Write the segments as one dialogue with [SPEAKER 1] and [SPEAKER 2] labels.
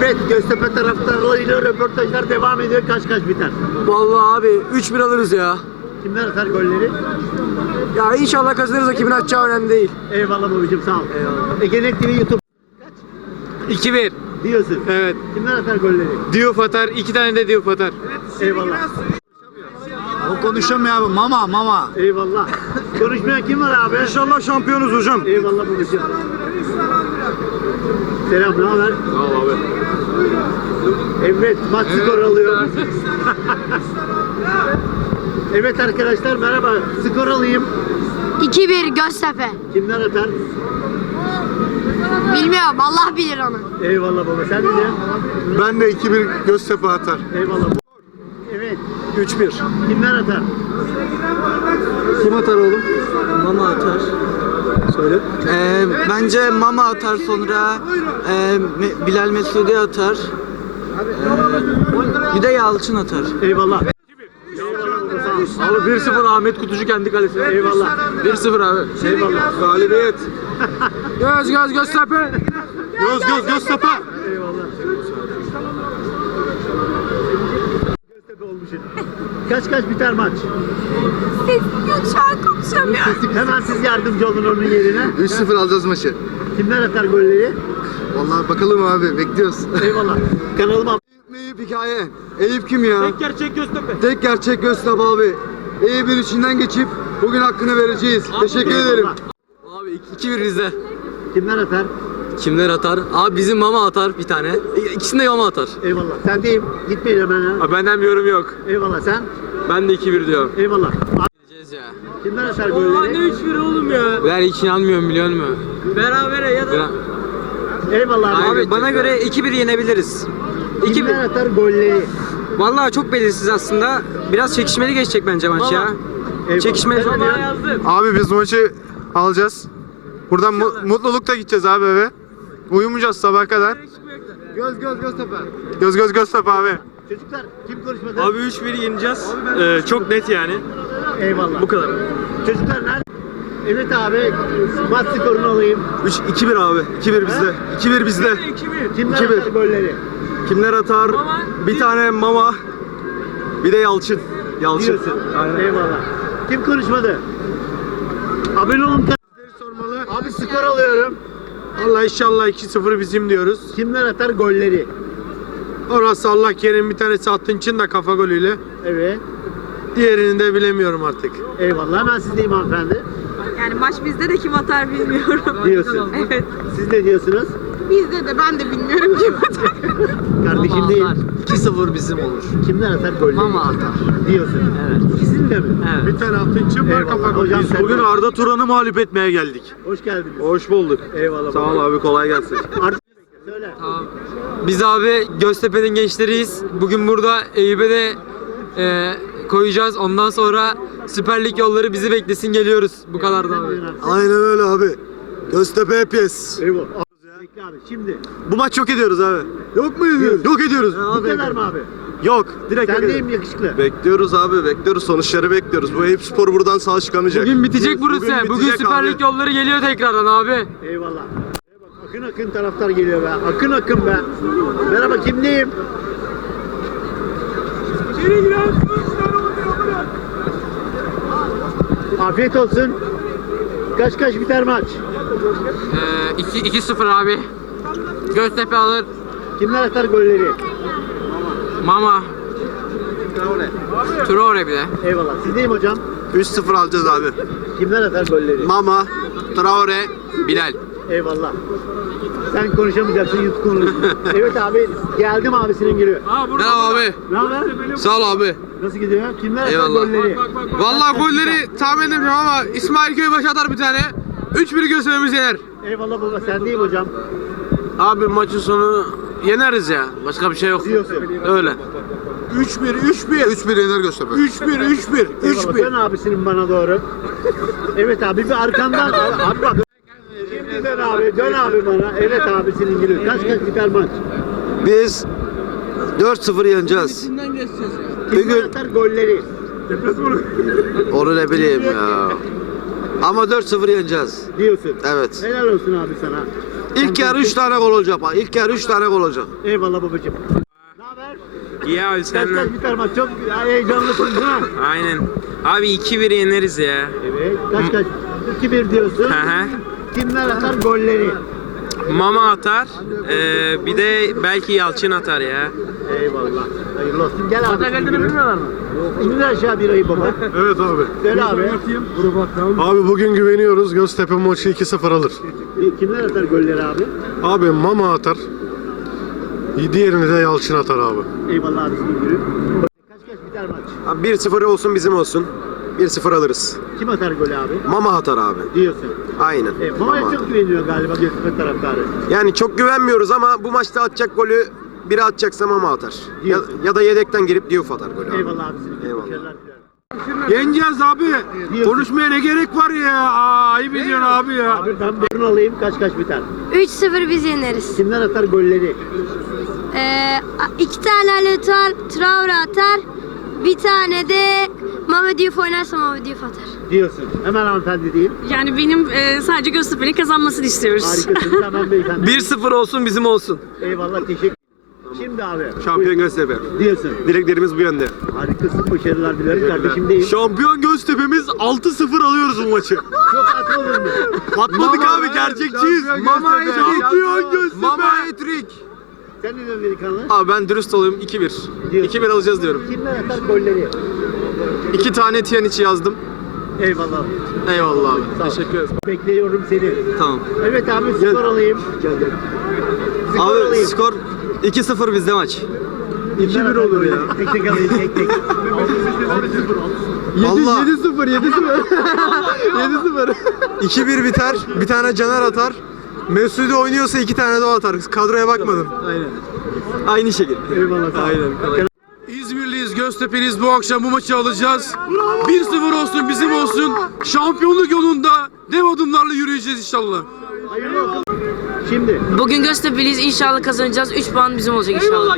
[SPEAKER 1] Evet, Göztepe taraftarlarıyla röportajlar devam ediyor. Kaç biter?
[SPEAKER 2] Vallahi abi 3-1 alırız ya.
[SPEAKER 1] Kimler atar golleri?
[SPEAKER 2] Ya inşallah kazanırız, kimin atacağı önemli değil.
[SPEAKER 1] Eyvallah babacığım, sağ ol.
[SPEAKER 2] Eyvallah.
[SPEAKER 1] Egenet TV YouTube
[SPEAKER 3] 2-1.
[SPEAKER 1] diyorsun.
[SPEAKER 3] Evet.
[SPEAKER 1] Kimler atar golleri?
[SPEAKER 3] Diouf atar. 2 tane de Diouf atar.
[SPEAKER 1] Eyvallah.
[SPEAKER 4] O konuşamıyor abi. Mama.
[SPEAKER 1] Eyvallah. Konuşmayan kim var abi?
[SPEAKER 4] İnşallah şampiyonuz hocam.
[SPEAKER 1] Eyvallah babacığım. Selam, ne haber?
[SPEAKER 3] Sağ ol abi.
[SPEAKER 1] Evet, maç skor alıyor. Evet arkadaşlar, merhaba. Skor alayım.
[SPEAKER 5] 2-1 Göztepe.
[SPEAKER 1] Kimler atar?
[SPEAKER 5] Bilmiyorum, Allah bilir onu.
[SPEAKER 1] Eyvallah baba, sen ne diyorsun?
[SPEAKER 4] Ben de 2-1 Göztepe atar.
[SPEAKER 1] Eyvallah. Evet,
[SPEAKER 4] 3-1.
[SPEAKER 1] kimler atar?
[SPEAKER 4] Kim atar oğlum?
[SPEAKER 2] Mama atar.
[SPEAKER 4] Söyle.
[SPEAKER 2] Bence Mama atar, sonra Bilal Mesudi atar. Bir de Yalçın atar.
[SPEAKER 1] Eyvallah. Eyvallah baba, sağ ol.
[SPEAKER 3] Abi 1-0 Ahmet Kutucu kendi kalesine.
[SPEAKER 1] Eyvallah.
[SPEAKER 3] 1-0 abi.
[SPEAKER 1] Eyvallah.
[SPEAKER 3] Galibiyet.
[SPEAKER 2] Göztepe.
[SPEAKER 4] Göztepe.
[SPEAKER 1] Eyvallah. Göztepe olmuşsun. Kaç biter maç?
[SPEAKER 5] Yok, şu an konuşamıyorum.
[SPEAKER 1] Hemen siz yardımcı olun onun yerine.
[SPEAKER 4] 3-0 alacağız maçı.
[SPEAKER 1] Kimler atar golleri?
[SPEAKER 4] Vallahi bakalım abi, bekliyoruz.
[SPEAKER 1] Eyvallah. Kanalıma
[SPEAKER 4] Eyüp hikaye. Eyüp kim ya?
[SPEAKER 3] Tek gerçek Göztepe.
[SPEAKER 4] Tek gerçek Göztepe abi. Eyüp'ün içinden geçip bugün hakkını vereceğiz. Teşekkür ederim.
[SPEAKER 1] Eyvallah.
[SPEAKER 3] Abi 2-1 bizde.
[SPEAKER 1] Kimler atar?
[SPEAKER 3] Kimler atar? Abi bizim Mama atar bir tane. İkisini de Mama atar.
[SPEAKER 1] Eyvallah. Sen deyim. Gitmeyin hemen ha.
[SPEAKER 3] Abi benden bir yorum yok.
[SPEAKER 1] Eyvallah sen.
[SPEAKER 3] Ben de 2-1 diyorum.
[SPEAKER 1] Eyvallah.
[SPEAKER 3] Gideceğiz ya.
[SPEAKER 1] Kimler atar golleri?
[SPEAKER 3] 3-1 oğlum ya. Ben hiç inanmıyorum, biliyor musun? Berabere ya da...
[SPEAKER 1] Eyvallah abi.
[SPEAKER 3] Abi bana göre 2-1 yenebiliriz.
[SPEAKER 1] Kimler atar golleri?
[SPEAKER 3] Vallahi çok belirsiz aslında. Biraz çekişmeli geçecek bence maç ya.
[SPEAKER 1] Eyvallah.
[SPEAKER 3] Çekişmeli.
[SPEAKER 1] Sen ne diyorsun?
[SPEAKER 6] Abi biz maçı alacağız. Buradan mutlulukla gideceğiz abi eve. Uyumayacağız sabaha kadar.
[SPEAKER 4] Göztepe.
[SPEAKER 6] Göz Göztepe abi.
[SPEAKER 1] Çocuklar kim konuşmadı?
[SPEAKER 3] Abi 3-1 yeneceğiz. Çok net yani.
[SPEAKER 1] Eyvallah.
[SPEAKER 3] Bu kadar.
[SPEAKER 1] Çocuklar nerede? Evet abi. Maç skorunu alayım.
[SPEAKER 4] 2-1 abi. 2-1 bizde. 2-1 bizde.
[SPEAKER 1] Kimler
[SPEAKER 4] 2-1.
[SPEAKER 1] atar golleri?
[SPEAKER 4] Kimler atar? Bir tane Mama. Bir de Yalçın.
[SPEAKER 1] Diyorsun. Eyvallah. Kim konuşmadı? Abone olun.
[SPEAKER 6] Sormalı.
[SPEAKER 1] Abi skor alıyorum.
[SPEAKER 6] Allah inşallah 2-0 bizim diyoruz.
[SPEAKER 1] Kimler atar golleri?
[SPEAKER 6] Orası Allah kerim, bir tanesi Attınç'ın da kafa golüyle.
[SPEAKER 1] Evet.
[SPEAKER 6] Diğerini de bilemiyorum artık.
[SPEAKER 1] Eyvallah. Hemen sizdeyim hanımefendi.
[SPEAKER 7] Yani maç bizde de kim atar bilmiyorum.
[SPEAKER 1] Diyorsun.
[SPEAKER 7] Evet.
[SPEAKER 1] Siz ne diyorsunuz?
[SPEAKER 7] Bizde de ben de bilmiyorum kim atar.
[SPEAKER 1] Kardeşim değil.
[SPEAKER 2] 2-0 bizim olur.
[SPEAKER 1] Kimler atar golleri?
[SPEAKER 2] Mama atar.
[SPEAKER 1] Diyorsun.
[SPEAKER 2] Evet.
[SPEAKER 1] İkisini de mi?
[SPEAKER 2] Evet.
[SPEAKER 6] Bir tane Attınç'ın var
[SPEAKER 1] Eyvallah.
[SPEAKER 6] kafa
[SPEAKER 1] Hocam
[SPEAKER 6] golü.
[SPEAKER 1] sen
[SPEAKER 6] Bugün
[SPEAKER 1] de-
[SPEAKER 6] Arda Turan'ı mağlup etmeye geldik.
[SPEAKER 1] Hoş geldiniz.
[SPEAKER 6] Hoş bulduk.
[SPEAKER 1] Eyvallah.
[SPEAKER 6] Sağ ol abi, kolay gelsin.
[SPEAKER 1] Artık söyle.
[SPEAKER 3] Biz abi Göztepe'nin gençleriyiz. Bugün burada Eyüp'e de koyacağız. Ondan sonra Süper Lig yolları bizi beklesin, geliyoruz. Bu kadar da abi.
[SPEAKER 4] Aynen öyle abi. Göztepe hep yes.
[SPEAKER 1] Eyvallah. Bekle abi. Şimdi.
[SPEAKER 4] Bu maç yok ediyoruz abi. Yok mu ediyoruz? Yok ediyoruz.
[SPEAKER 1] Bu kadar mı abi?
[SPEAKER 4] Yok. Direkt yok
[SPEAKER 1] Sendeyim yakışıklı.
[SPEAKER 4] Bekliyoruz abi, bekliyoruz. Sonuçları bekliyoruz. Bu Eyüp Spor buradan sağ çıkamayacak.
[SPEAKER 3] Bugün bitecek burası.
[SPEAKER 4] Bugün
[SPEAKER 3] Bugün
[SPEAKER 4] bitecek
[SPEAKER 3] Süper
[SPEAKER 4] abi.
[SPEAKER 3] Lig yolları geliyor tekrardan abi.
[SPEAKER 1] Eyvallah. Bak, akın taraftar geliyor be. Akın be. Merhaba, kimdeyim? Afiyet olsun. Kaç biter maç?
[SPEAKER 3] 2-0 abi. Göztepe alır.
[SPEAKER 1] Kimler atar golleri?
[SPEAKER 3] Mama. Traore bir de.
[SPEAKER 1] Eyvallah. Sizdeyim hocam.
[SPEAKER 4] 3-0 alacağız abi.
[SPEAKER 1] Kimler atar golleri?
[SPEAKER 4] Mama, Traore,
[SPEAKER 3] Bilal.
[SPEAKER 1] Eyvallah. Sen konuşamayacaksın, yutkunlu. Evet abi, geldim abisinin giriyor.
[SPEAKER 3] Merhaba abi.
[SPEAKER 1] Ne haber?
[SPEAKER 3] Sağ ol abi.
[SPEAKER 1] Nasıl gidiyor? Kimler atar
[SPEAKER 3] Eyvallah.
[SPEAKER 1] golleri?
[SPEAKER 3] Vallahi golleri tahmin edemiyorum ama İsmail Köybaşı atar bir tane. 3-1 Göztepe'miz yener.
[SPEAKER 1] Eyvallah baba, sendeyim hocam.
[SPEAKER 3] Abi maçın sonu yeneriz ya. Başka bir şey yok.
[SPEAKER 1] Diyorsun.
[SPEAKER 3] Öyle.
[SPEAKER 4] 3-1 yener Göztepe.
[SPEAKER 6] 3-1.
[SPEAKER 1] Eyvallah. Dön abisinin bana doğru. Evet abi, bir arkandan. Abi bak. Şimdi dön abi bana. Evet abisinin giriyor. Kaç biter maç?
[SPEAKER 4] Biz 4-0 yeneceğiz.
[SPEAKER 1] Kimler atar golleri?
[SPEAKER 4] Onu ne bileyim ya. Ama 4-0 yeneceğiz.
[SPEAKER 1] Diyorsun.
[SPEAKER 4] Evet.
[SPEAKER 1] Helal olsun abi sana.
[SPEAKER 2] İlk yarı 3 tane gol olacak bak. İlk yarı 3 tane gol olacak.
[SPEAKER 1] Eyvallah babacığım. Ne haber?
[SPEAKER 8] İyi abi
[SPEAKER 1] Kaç
[SPEAKER 8] sen
[SPEAKER 1] kaç biter maç? Çok heyecanlısın değil mi?
[SPEAKER 8] aynen. Abi 2-1 yeneriz ya.
[SPEAKER 1] Evet. Kaç? 2-1 diyorsun.
[SPEAKER 8] Hı hı.
[SPEAKER 1] Kimler atar golleri?
[SPEAKER 8] Mama atar. Bir de belki Yalçın atar ya.
[SPEAKER 1] Eyvallah. Hayırlı olsun. Gel abi. Bilmiyorlar mı? İndir aşağı bir ayı baba.
[SPEAKER 6] Evet abi.
[SPEAKER 1] Söyle abi.
[SPEAKER 6] Abi bugün güveniyoruz. Göztepe maçı 2-0 alır.
[SPEAKER 1] Kimler atar golleri abi?
[SPEAKER 6] Abi Mama atar. Diğerini de Yalçın atar abi.
[SPEAKER 1] Eyvallah abi sizin gibi. Kaç biter maç?
[SPEAKER 2] Abi 1-0 olsun bizim olsun. 1-0 alırız.
[SPEAKER 1] Kim atar golü abi?
[SPEAKER 2] Mama atar abi.
[SPEAKER 1] Diyorsun.
[SPEAKER 2] Aynen.
[SPEAKER 1] Mama'ya
[SPEAKER 2] Mama.
[SPEAKER 1] çok güveniyor galiba Göztepe taraftarı.
[SPEAKER 2] Yani çok güvenmiyoruz ama bu maçta atacak golü biri atacaksa Mama atar. Ya da yedekten girip Diouf atar golü abi.
[SPEAKER 1] Eyvallah abi sizin gibi.
[SPEAKER 2] Eyvallah.
[SPEAKER 1] Başarılar dilerim.
[SPEAKER 6] Yeneceğiz abi.
[SPEAKER 1] Diyorsun.
[SPEAKER 6] Konuşmaya ne gerek var ya? Ayıp ediyorsun abi ya.
[SPEAKER 1] Abi ben bir alayım kaç biter?
[SPEAKER 5] 3-0 biz yeneriz.
[SPEAKER 1] Kimler atar golleri?
[SPEAKER 5] 2 tane Ali Traore atar. Bir tane de Mehmet Diouf oynarsa Mehmet Diouf atar.
[SPEAKER 1] Diyorsun. Hemen hanımefendi değil.
[SPEAKER 7] Yani benim sadece Göztepe'nin kazanmasını istiyoruz.
[SPEAKER 1] Harikasınız hemen beyefendi.
[SPEAKER 3] 1-0 olsun bizim olsun.
[SPEAKER 1] Eyvallah teşekkür. Şimdi abi.
[SPEAKER 6] Şampiyon Göztepe.
[SPEAKER 1] Diyorsun.
[SPEAKER 6] Dileklerimiz bu yönde.
[SPEAKER 1] Harikasın başarılar dilerim kardeşim değil.
[SPEAKER 6] Şampiyon Göztepe'miz 6-0 alıyoruz bu maçı.
[SPEAKER 1] Çok haklı olur mu?
[SPEAKER 6] Atmadık abi gerçekçiyiz.
[SPEAKER 2] Mama
[SPEAKER 6] Şampiyon Göztepe.
[SPEAKER 2] Mama hat-trick.
[SPEAKER 1] Sen ne diyorsun delikanlı?
[SPEAKER 6] Abi ben dürüst olayım 2-1.
[SPEAKER 1] Diyorsun.
[SPEAKER 6] 2-1 alacağız diyorum.
[SPEAKER 1] Kimler atar golleri?
[SPEAKER 6] 2 tane Tiyaniç'i yazdım.
[SPEAKER 1] Eyvallah.
[SPEAKER 6] Eyvallah abi.
[SPEAKER 1] Sağ ol.
[SPEAKER 6] Teşekkür ederiz.
[SPEAKER 1] Bekliyorum seni.
[SPEAKER 6] Tamam.
[SPEAKER 1] Evet abi skor alayım. Skor alayım.
[SPEAKER 3] skor 2-0 bizde maç.
[SPEAKER 1] 2-1 olur ya. Tek tek alayım tek.
[SPEAKER 6] 7-0. 2-1 biter. Bir tane Caner atar. Mesut'u oynuyorsa 2 tane de o atar. Kadroya bakmadım. Aynen. Aynı şekilde.
[SPEAKER 1] Eyvallah sağ ol.
[SPEAKER 6] Aynen. İzmirliyiz, Göztepe'liyiz. Bu akşam bu maçı alacağız. 1-0 olsun, bizim olsun. Şampiyonluk yolunda dev adımlarla yürüyeceğiz inşallah.
[SPEAKER 1] Hayırlı olsun. Şimdi
[SPEAKER 9] Bugün Göztepe'liyiz, inşallah kazanacağız. 3 puan bizim olacak inşallah.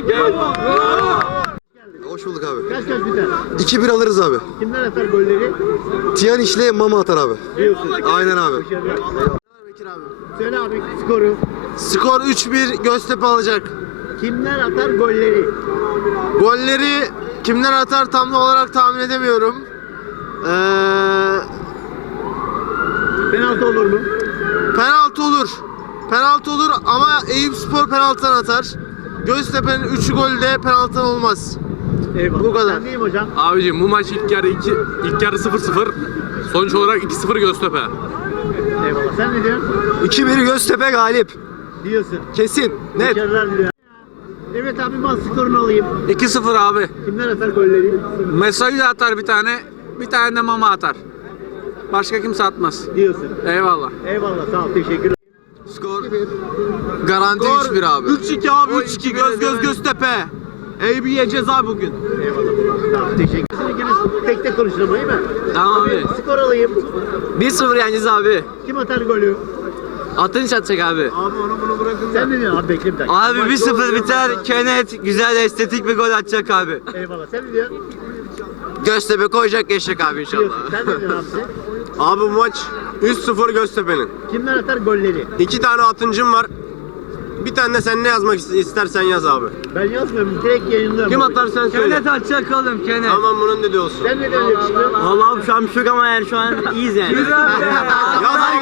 [SPEAKER 2] Hoş bulduk abi.
[SPEAKER 1] kaç biter?
[SPEAKER 2] 2-1 alırız abi.
[SPEAKER 1] Kimler atar golleri?
[SPEAKER 2] Tiyaniş'le Mama atar abi.
[SPEAKER 1] Diyorsun.
[SPEAKER 2] Aynen abi.
[SPEAKER 1] Başarılar. Söyle abi skoru.
[SPEAKER 2] Skor 3-1 Göztepe alacak.
[SPEAKER 1] Kimler atar golleri?
[SPEAKER 2] Golleri kimler atar tam olarak tahmin edemiyorum.
[SPEAKER 1] Penaltı olur mu?
[SPEAKER 2] Penaltı olur. Penaltı olur ama Eyüpspor penaltıdan atar. Göztepe'nin 3 golde penaltıdan olmaz.
[SPEAKER 1] Eyvallah.
[SPEAKER 2] Bu kadar.
[SPEAKER 1] Sen diyeyim hocam.
[SPEAKER 6] Abicim bu maç ilk yarı 0-0. Sonuç olarak 2-0 Göztepe.
[SPEAKER 1] Eyvallah. Sen ne diyorsun?
[SPEAKER 2] 2-1 Göztepe galip.
[SPEAKER 1] Diyorsun.
[SPEAKER 2] Kesin. Net.
[SPEAKER 1] Başarılar diliyorum. Evet abi ben skorunu alayım.
[SPEAKER 3] 2-0 abi.
[SPEAKER 1] Kimler atar golleri?
[SPEAKER 3] Mesai de atar bir tane de Mama atar. Başka kimse atmaz.
[SPEAKER 1] Diyorsun.
[SPEAKER 3] Eyvallah.
[SPEAKER 1] Eyvallah sağ ol teşekkür.
[SPEAKER 3] Skor garanti 3-1 abi.
[SPEAKER 2] 3-2 abi 3-2 Göztepe. Eyüp'ü yiyeceğiz abi bugün.
[SPEAKER 1] Eyvallah. Tamam teşekkür. Siz ikiniz tek konuşun ama iyi mi?
[SPEAKER 3] Tamam abi.
[SPEAKER 1] Skor alayım.
[SPEAKER 3] 1-0 yeneceğiz abi.
[SPEAKER 1] Kim atar golü?
[SPEAKER 3] Atınç atacak abi.
[SPEAKER 1] Abi onu bunu bırakın. Sen ne diyorsun abi bekle bir dakika.
[SPEAKER 3] Abi 1-0 biter. Kenet güzel estetik bir gol atacak abi.
[SPEAKER 1] Eyvallah. Sen ne diyorsun?
[SPEAKER 2] Göztepe koyacak geçecek abi
[SPEAKER 1] Diyorsun. Sen ne diyorsun abi?
[SPEAKER 2] Abi bu maç 3-0 Göztepe'nin.
[SPEAKER 1] Kimler atar golleri?
[SPEAKER 2] 2 tane atıncım var. Bir tane de sen ne yazmak istersen yaz abi.
[SPEAKER 1] Ben yazmıyorum. Direkt yayınlıyorum.
[SPEAKER 2] Kim atar sen söyle.
[SPEAKER 3] Kenet atacak oğlum Kenet.
[SPEAKER 2] Tamam bunun dediği olsun.
[SPEAKER 1] Sen ne diyorsun yakışıklı?
[SPEAKER 3] Vallahi şu an bir şey yok ama yani şu an iyiyiz yani.
[SPEAKER 2] Yaz abi.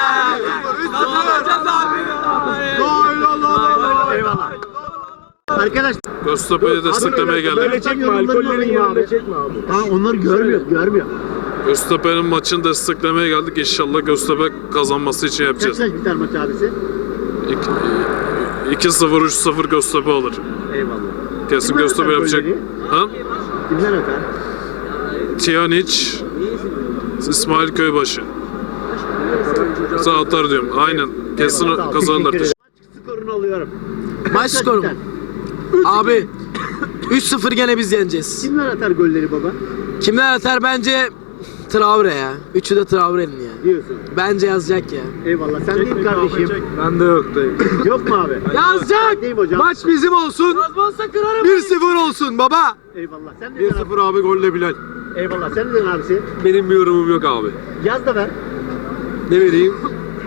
[SPEAKER 1] Eyvallah. Arkadaşlar.
[SPEAKER 6] Göztepe'yi desteklemeye geldik.
[SPEAKER 1] Böyle çekme alkolleri yanında çekme abi. Ha onları görmüyor.
[SPEAKER 6] Göztepe'nin maçını desteklemeye geldik. İnşallah Göztepe kazanması için yapacağız.
[SPEAKER 1] Kaç biter maç abisi?
[SPEAKER 6] 2-0, 3-0 Göztepe alır.
[SPEAKER 1] Eyvallah.
[SPEAKER 6] Kesin
[SPEAKER 1] Kimler
[SPEAKER 6] Göztepe
[SPEAKER 1] atar
[SPEAKER 6] yapacak.
[SPEAKER 1] golleri?
[SPEAKER 6] Ha?
[SPEAKER 1] Kimler atar?
[SPEAKER 6] Tiyaniç, İsmail Köybaşı. Sen atar diyorum. Aynen. Kesin
[SPEAKER 1] Eyvallah,
[SPEAKER 6] kazanırlar.
[SPEAKER 1] teşekkür ederim. Maç skorunu alıyorum.
[SPEAKER 3] Maç
[SPEAKER 1] Kaç
[SPEAKER 3] skoru mu?
[SPEAKER 1] biter?
[SPEAKER 3] Abi 3-0 gene biz yeneceğiz.
[SPEAKER 1] Kimler atar golleri baba?
[SPEAKER 3] Kimler atar bence Traore ya. Üçü de Traore'nin ya.
[SPEAKER 1] Diyorsun.
[SPEAKER 3] Bence yazacak ya.
[SPEAKER 1] Eyvallah. Sen değil mi kardeşim?
[SPEAKER 3] Ben de yok dayı.
[SPEAKER 1] Yok mu abi?
[SPEAKER 3] Yazacak.
[SPEAKER 1] Değil mi hocam?
[SPEAKER 3] Maç bizim olsun. 1-0 olsun baba.
[SPEAKER 1] Eyvallah. Sen ne diyorsun abi?
[SPEAKER 6] 1-0 abi golle Bilal.
[SPEAKER 1] Eyvallah. Sen ne diyorsun abisi?
[SPEAKER 6] Benim bir yorumum yok abi.
[SPEAKER 1] Yaz da ver.
[SPEAKER 6] Ne vereyim?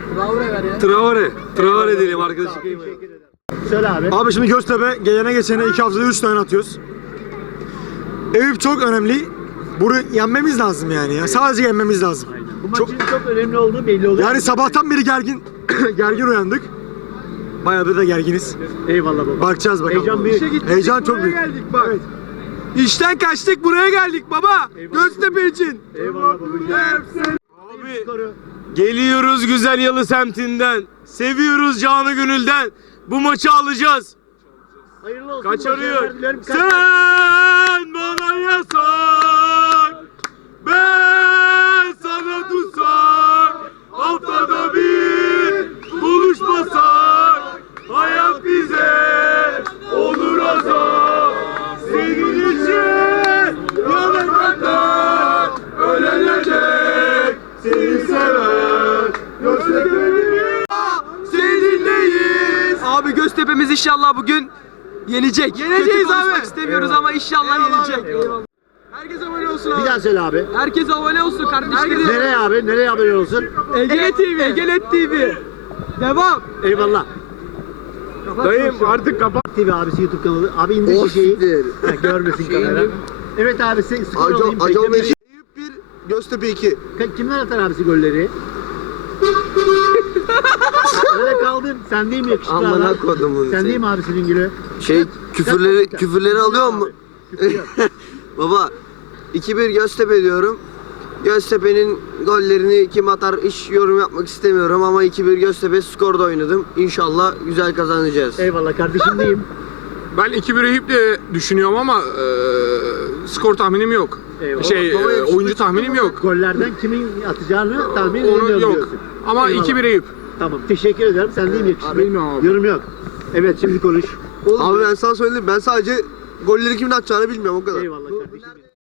[SPEAKER 6] Traore diyelim arkadaşım.
[SPEAKER 1] Söyle abi.
[SPEAKER 10] Abi şimdi Göztepe gelene geçene 2 haftada 3 tane atıyoruz. Eyüp çok önemli. Bunu yenmemiz lazım yani. Sadece yenmemiz lazım.
[SPEAKER 1] Bu maçın çok önemli olduğu belli oluyor.
[SPEAKER 10] Yani sabahtan beri gergin gergin uyandık. Bayağıdır da gerginiz.
[SPEAKER 1] Eyvallah baba.
[SPEAKER 10] Bakacağız bakalım.
[SPEAKER 1] Heyecan büyük.
[SPEAKER 10] Heyecan çok büyük.
[SPEAKER 6] Geldik bak. İşten kaçtık buraya geldik baba. Göztepe için.
[SPEAKER 1] Eyvallah babacığım.
[SPEAKER 6] Abi
[SPEAKER 1] Skoru.
[SPEAKER 6] geliyoruz güzel Yalı semtinden. Seviyoruz canı gönülden. Bu maçı alacağız.
[SPEAKER 1] Hayırlı olsun.
[SPEAKER 6] Kaçarıyor.
[SPEAKER 1] Başarılar dilerim.
[SPEAKER 6] Sen bana yasak. Ben sana tutsak. Haftada bir buluşmasak. Hayat bize olur azap. Senin için yanacaklar. Ölene dek seni sever. Gözlerim seninleyiz.
[SPEAKER 3] Abi Göztepe'miz inşallah bugün yenecek.
[SPEAKER 6] Yeneceğiz
[SPEAKER 3] Kötü konuşmak
[SPEAKER 6] abi.
[SPEAKER 3] istemiyoruz ama inşallah yenecek.
[SPEAKER 6] Herkes abone olsun
[SPEAKER 1] Bir daha söyle abi.
[SPEAKER 3] Herkes abone olsun kardeşlerim.
[SPEAKER 1] Nereye abi? Nereye haber olsun?
[SPEAKER 3] Egenet TV, Egenet TV. Devam.
[SPEAKER 1] Eyvallah.
[SPEAKER 6] Dayım artık kapat.
[SPEAKER 1] TV abisi YouTube kanalı. Abi indir
[SPEAKER 4] Oh,
[SPEAKER 1] şu şeyi.
[SPEAKER 4] siktir.
[SPEAKER 1] Ha, görmesin kamera. Evet abi skor
[SPEAKER 4] Acon,
[SPEAKER 1] alayım.
[SPEAKER 4] Acon
[SPEAKER 1] Bekle.
[SPEAKER 4] Bey.
[SPEAKER 2] Eyüp 1, Göztepe 2.
[SPEAKER 1] Kimler atar abisi golleri? Öyle kaldın. Sen değil mi yakışıklı
[SPEAKER 4] Amına
[SPEAKER 1] adam?
[SPEAKER 4] kodumun
[SPEAKER 1] Sen değil mi abisinin gülü?
[SPEAKER 4] Küfürleri alıyor mu?
[SPEAKER 1] Küfür yok.
[SPEAKER 4] Baba 2-1 Göztepe diyorum. Göztepe'nin gollerini kim atar hiç yorum yapmak istemiyorum ama 2-1 Göztepe skorda oynadım. İnşallah güzel kazanacağız.
[SPEAKER 1] Eyvallah kardeşim diyeyim.
[SPEAKER 6] Ben 2-1 Eyüp de düşünüyorum ama skor tahminim yok.
[SPEAKER 1] Eyvallah.
[SPEAKER 6] Oyuncu tahminim yok.
[SPEAKER 1] Gollerden kimin atacağını tahmin
[SPEAKER 6] Onu
[SPEAKER 1] edemiyorum
[SPEAKER 6] yok.
[SPEAKER 1] diyorsun.
[SPEAKER 6] Ama
[SPEAKER 1] Eyvallah.
[SPEAKER 6] 2-1 Eyüp.
[SPEAKER 1] Tamam teşekkür ederim. Sen değil mi yakışıklı?
[SPEAKER 6] Bilmiyorum abi.
[SPEAKER 1] Yorum yok. Evet şimdi konuş.
[SPEAKER 2] Abi ben sana söyledim. Ben sadece golleri kimin atacağını bilmiyorum o kadar.
[SPEAKER 1] Eyvallah kardeşim.